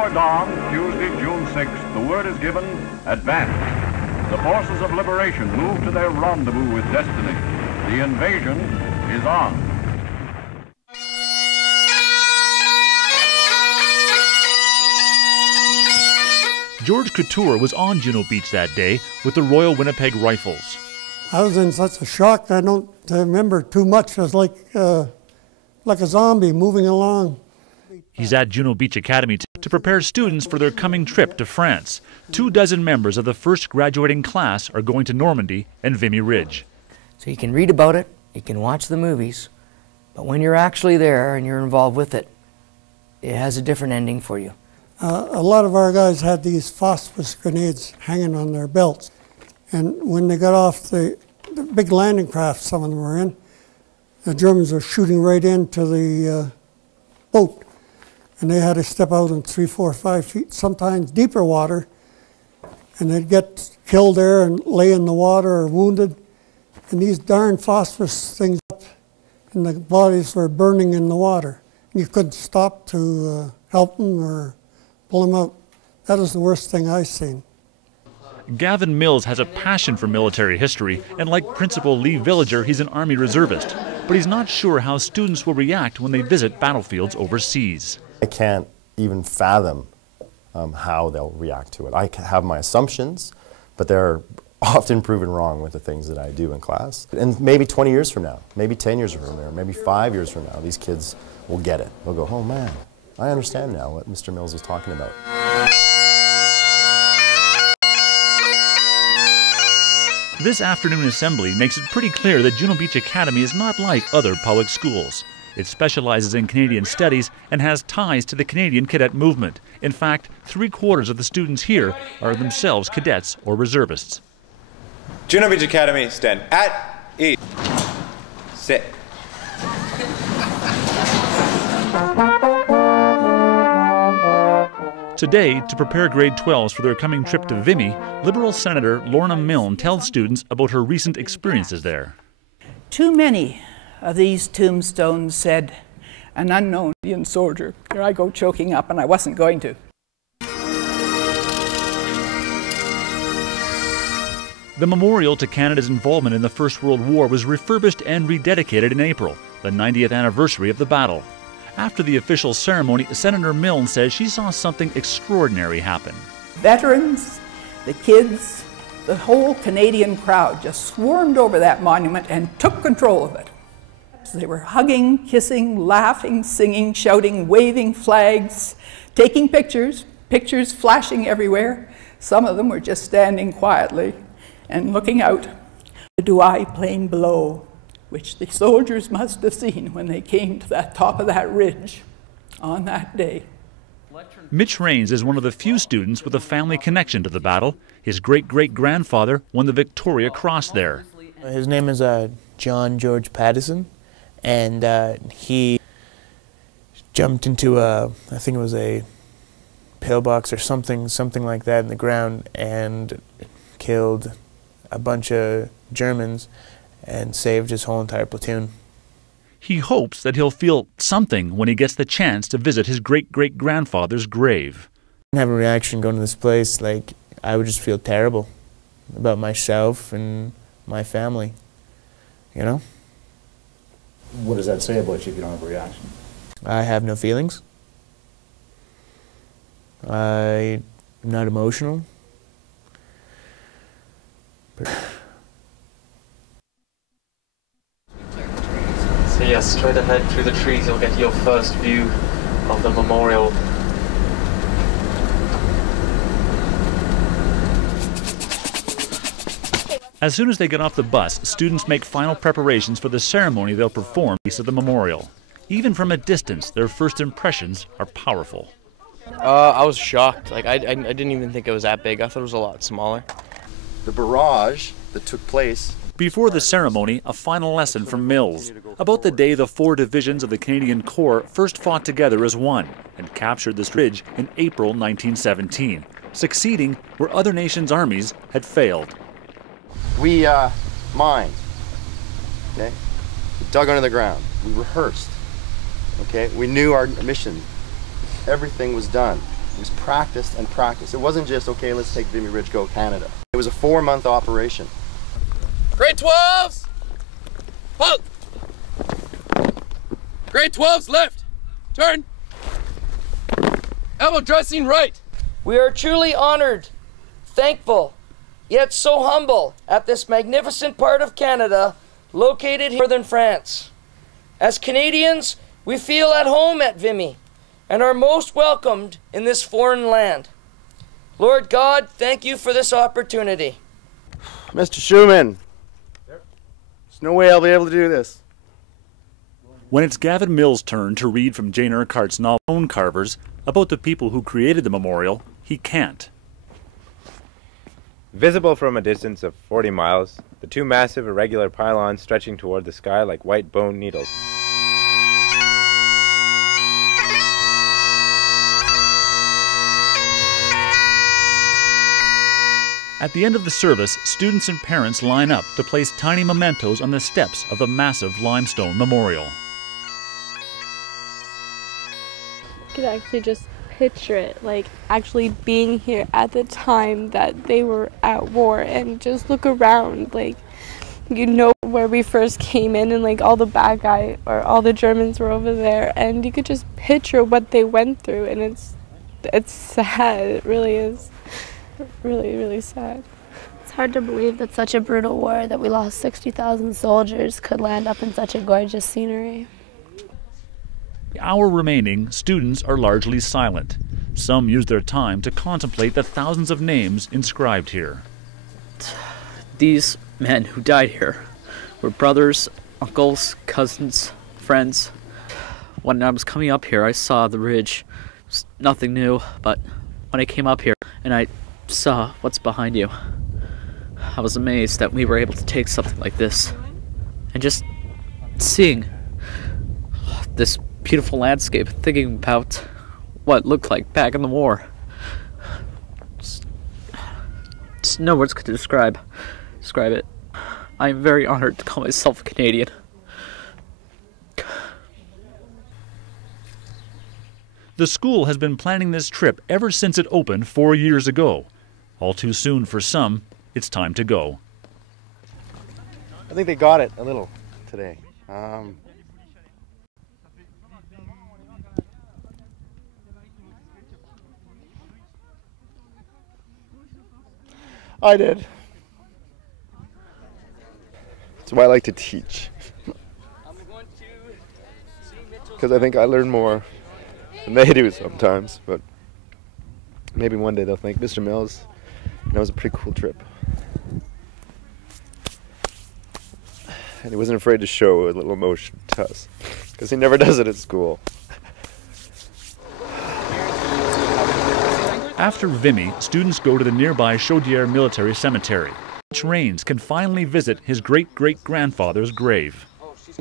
before dawn, Tuesday, June 6th, the word is given, advance. The forces of liberation move to their rendezvous with destiny. The invasion is on. George Couture was on Juno Beach that day with the Royal Winnipeg Rifles. I was in such a shock I don't remember too much. I was like a zombie moving along. He's at Juno Beach Academy to prepare students for their coming trip to France. 24 members of the first graduating class are going to Normandy and Vimy Ridge. So you can read about it, you can watch the movies, but when you're actually there and you're involved with it, it has a different ending for you. A lot of our guys had these phosphorus grenades hanging on their belts. And when they got off the big landing craft some of them were in, the Germans were shooting right into the boat. And they had to step out in 3, 4, 5 feet, sometimes deeper water, and they'd get killed there and lay in the water or wounded. And these darn phosphorus things up, and the bodies were burning in the water. And you couldn't stop to help them or pull them out. That was the worst thing I've seen. Gavin Mills has a passion for military history, and like Principal Lee Villiger, he's an Army reservist. But he's not sure how students will react when they visit battlefields overseas. I can't even fathom how they'll react to it. I have my assumptions, but they're often proven wrong with the things that I do in class. And maybe 20 years from now, maybe 10 years from now, maybe 5 years from now, these kids will get it. They'll go, oh man, I understand now what Mr. Mills was talking about. This afternoon assembly makes it pretty clear that Juno Beach Academy is not like other public schools. It specializes in Canadian studies and has ties to the Canadian cadet movement. In fact, 3/4 of the students here are themselves cadets or reservists. Juno Beach Academy, stand at ease. Sit. Today, to prepare grade 12s for their coming trip to Vimy, Liberal Senator Lorna Milne tells students about her recent experiences there. Too many of these tombstones said, an unknown Indian soldier. Here I go choking up, and I wasn't going to. The memorial to Canada's involvement in the First World War was refurbished and rededicated in April, the 90th anniversary of the battle. After the official ceremony, Senator Milne says she saw something extraordinary happen. Veterans, the kids, the whole Canadian crowd just swarmed over that monument and took control of it. They were hugging, kissing, laughing, singing, shouting, waving flags, taking pictures, pictures flashing everywhere. Some of them were just standing quietly and looking out. The Douai plain below, which the soldiers must have seen when they came to the top of that ridge on that day. Mitch Raines is one of the few students with a family connection to the battle. His great-great-grandfather won the Victoria Cross there. His name is John George Pattison, and he jumped into I think it was a pillbox or something like that in the ground, and killed a bunch of Germans and saved his whole entire platoon. He hopes that he'll feel something when he gets the chance to visit his great-great-grandfather's grave. I didn't have a reaction going to this place. Like, I would just feel terrible about myself and my family, you know? What does that say about you if you don't have a reaction? I have no feelings. I'm not emotional. So yeah, straight ahead through the trees you'll get your first view of the memorial. As soon as they get off the bus, students make final preparations for the ceremony they'll perform at the memorial. Even from a distance, their first impressions are powerful. I was shocked. Like I didn't even think it was that big. I thought it was a lot smaller. The barrage that took place. Before the ceremony, a final lesson from Mills about the day the 4 divisions of the Canadian Corps first fought together as one and captured this ridge in April 1917, succeeding where other nations' armies had failed. We mined, okay? We dug under the ground. We rehearsed, okay? We knew our mission. Everything was done. It was practiced and practiced. It wasn't just, okay, let's take Vimy Ridge, go Canada. It was a 4-month operation. Grade 12s! Halt! Grade 12s, left! Turn! Elbow dressing right! We are truly honored, thankful, yet so humble at this magnificent part of Canada located in northern France. As Canadians, we feel at home at Vimy and are most welcomed in this foreign land. Lord God, thank you for this opportunity. Mr. Schumann, there's no way I'll be able to do this. When it's Gavin Mills' turn to read from Jane Urquhart's novel Bone Carvers about the people who created the memorial, he can't. Visible from a distance of 40 miles, the two massive irregular pylons stretching toward the sky like white bone needles. At the end of the service, students and parents line up to place tiny mementos on the steps of the massive limestone memorial. I could actually just picture it, like actually being here at the time that they were at war, and just look around, like, you know, where we first came in, and like all the bad guys or all the Germans were over there, and you could just picture what they went through, and it's sad. It really is really, really sad. It's hard to believe that such a brutal war, that we lost 60,000 soldiers, could land up in such a gorgeous scenery. The hour remaining, students are largely silent. Some use their time to contemplate the thousands of names inscribed here. These men who died here were brothers, uncles, cousins, friends. When I was coming up here, I saw the ridge. It was nothing new, but when I came up here and I saw what's behind you, I was amazed that we were able to take something like this. And just seeing this beautiful landscape, thinking about what it looked like back in the war. Just no words could describe it. I am very honored to call myself a Canadian. The school has been planning this trip ever since it opened 4 years ago. All too soon for some, it's time to go. I think they got it a little today. I did. That's why I like to teach. Because I think I learn more than they do sometimes. But maybe one day they'll think, Mr. Mills, that was a pretty cool trip. And he wasn't afraid to show a little emotion to us. Because he never does it at school. After Vimy, students go to the nearby Chaudière Military Cemetery. Mitch Raines can finally visit his great-great-grandfather's grave.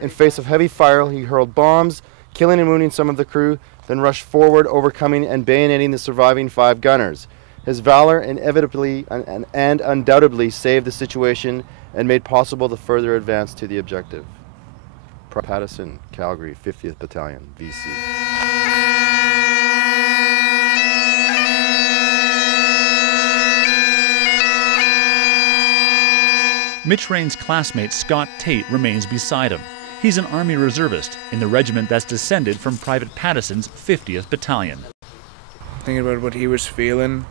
In face of heavy fire, he hurled bombs, killing and wounding some of the crew, then rushed forward, overcoming and bayoneting the surviving 5 gunners. His valor inevitably and undoubtedly saved the situation and made possible the further advance to the objective. Pattison, Calgary, 50th Battalion, BC. Mitch Raines' classmate Scott Tate remains beside him. He's an Army reservist in the regiment that's descended from Private Pattison's 50th Battalion. Thinking about what he was feeling,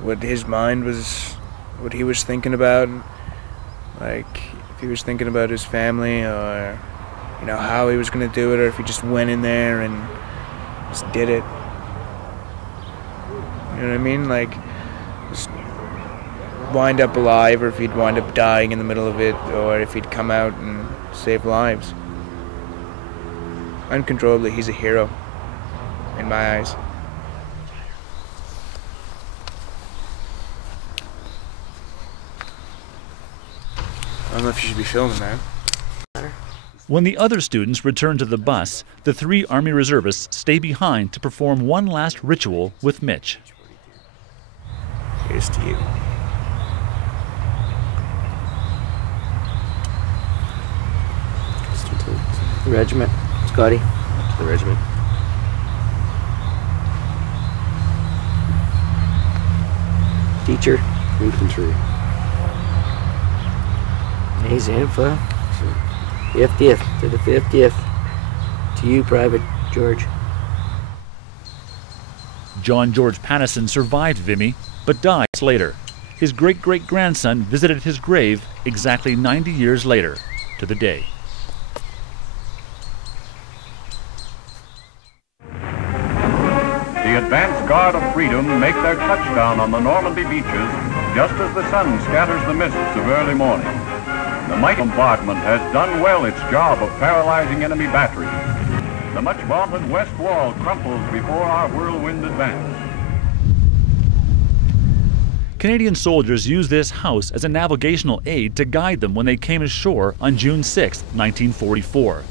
what his mind was, what he was thinking about, like if he was thinking about his family, or you know, how he was going to do it, or if he just went in there and just did it. You know what I mean? Like, just wind up alive, or if he'd wind up dying in the middle of it, or if he'd come out and save lives. Uncontrollably, he's a hero in my eyes. I don't know if you should be filming that. When the other students return to the bus, the 3 Army reservists stay behind to perform one last ritual with Mitch. Here's to you. The regiment, Scotty. To the regiment. Teacher? Infantry. A's Info. 50th to the 50th. To you, Private George. John George Pattison survived Vimy, but died later. His great-great-grandson visited his grave exactly 90 years later, to the day. The advance guard of freedom make their touchdown on the Normandy beaches just as the sun scatters the mists of early morning. The mighty bombardment has done well its job of paralyzing enemy batteries. The much vaunted west wall crumples before our whirlwind advance. Canadian soldiers used this house as a navigational aid to guide them when they came ashore on June 6, 1944.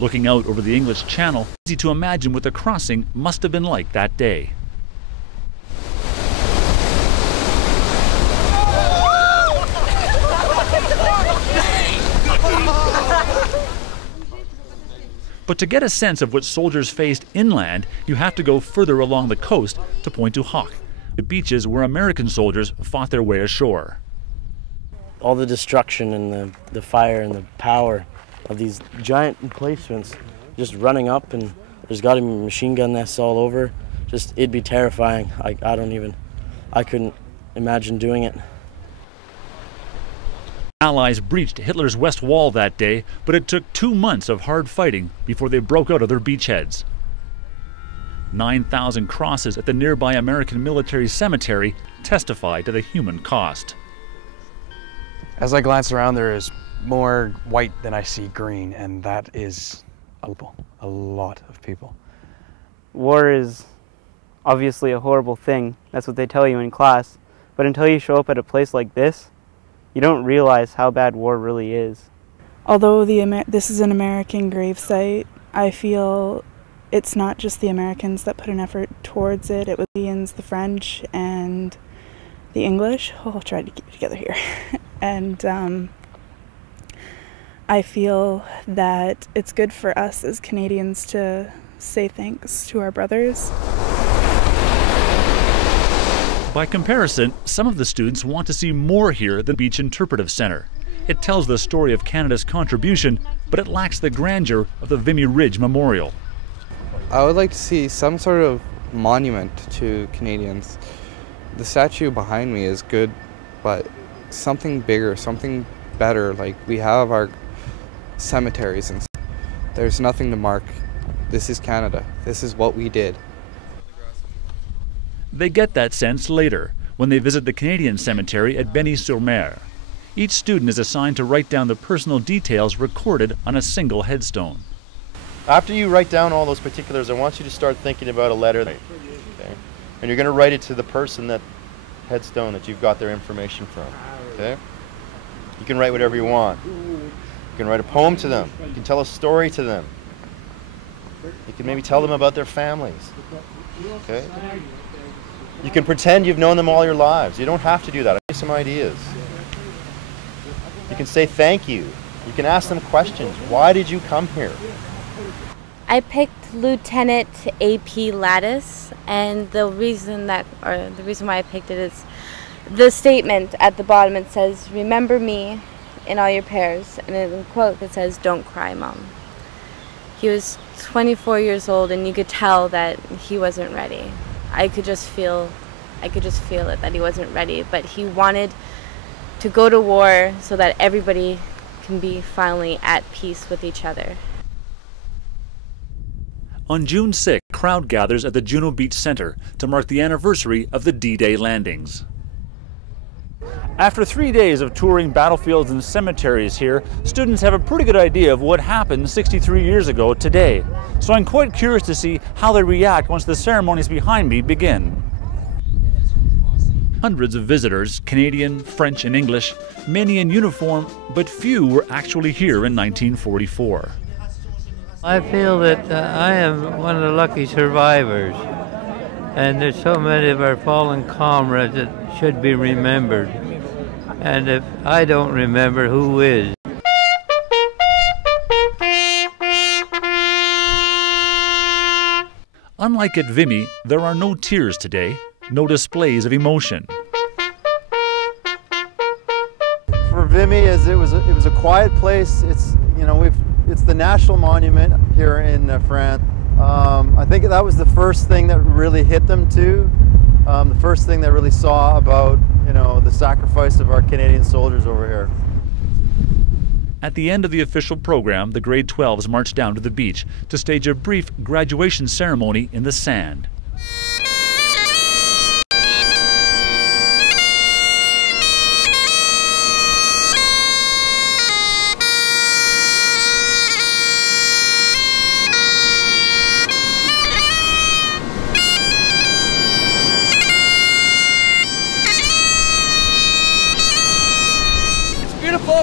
Looking out over the English Channel, easy to imagine what the crossing must have been like that day. But to get a sense of what soldiers faced inland, you have to go further along the coast to Pointe du Hoc, the beaches where American soldiers fought their way ashore. All the destruction and the fire and the power of these giant emplacements just running up, and there's got to be machine gun nests all over. Just, it'd be terrifying. I couldn't imagine doing it. Allies breached Hitler's West Wall that day, but it took 2 months of hard fighting before they broke out of their beachheads. 9,000 crosses at the nearby American military cemetery testify to the human cost. As I glance around, there is more white than I see green, and that is a lot of people. War is obviously a horrible thing. That's what they tell you in class. But until you show up at a place like this, you don't realize how bad war really is. Although this is an American gravesite, I feel it's not just the Americans that put an effort towards it. It was the Indians, the French, and the English. Oh, I'll try to keep it together here. And I feel that it's good for us as Canadians to say thanks to our brothers. By comparison, some of the students want to see more here than the Beach Interpretive Centre. It tells the story of Canada's contribution, but it lacks the grandeur of the Vimy Ridge Memorial. I would like to see some sort of monument to Canadians. The statue behind me is good, but something bigger, something better. Like, we have our cemeteries and there's nothing to mark. This is Canada. This is what we did. They get that sense later when they visit the Canadian cemetery at Vimy-sur-Mer. Each student is assigned to write down the personal details recorded on a single headstone. After you write down all those particulars, I want you to start thinking about a letter. Okay? And you're going to write it to the person, that headstone that you've got their information from. Okay? You can write whatever you want. You can write a poem to them. You can tell a story to them. You can maybe tell them about their families. Okay? You can pretend you've known them all your lives. You don't have to do that. I'll give you some ideas. You can say thank you. You can ask them questions. Why did you come here? I picked Lieutenant A.P. Lattice, and the reason why I picked it is the statement at the bottom. It says, "Remember me in all your prayers," and in the quote it says, "Don't cry, Mom." He was 24 years old, and you could tell that he wasn't ready. I could just feel it, that he wasn't ready, but he wanted to go to war so that everybody can be finally at peace with each other. On June 6, a crowd gathers at the Juno Beach Centre to mark the anniversary of the D-Day landings. After 3 days of touring battlefields and cemeteries here, students have a pretty good idea of what happened 63 years ago today. So I'm quite curious to see how they react once the ceremonies behind me begin. Hundreds of visitors, Canadian, French, and English, many in uniform, but few were actually here in 1944. I feel that I am one of the lucky survivors, and there's so many of our fallen comrades that should be remembered. And if I don't remember, who is? Unlike at Vimy, there are no tears today, no displays of emotion. Vimy is it was a quiet place. It's it's the national monument here in France. I think that was the first thing that really hit them too. The first thing they really saw about the sacrifice of our Canadian soldiers over here. At the end of the official program, the grade 12s marched down to the beach to stage a brief graduation ceremony in the sand.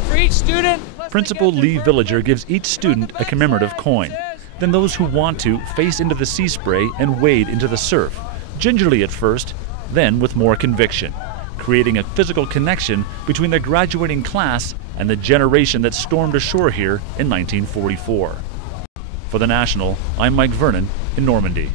For each student. Principal Lee Villiger gives each student a commemorative coin. Then those who want to face into the sea spray and wade into the surf, gingerly at first, then with more conviction, creating a physical connection between the graduating class and the generation that stormed ashore here in 1944. For The National, I'm Mike Vernon in Normandy.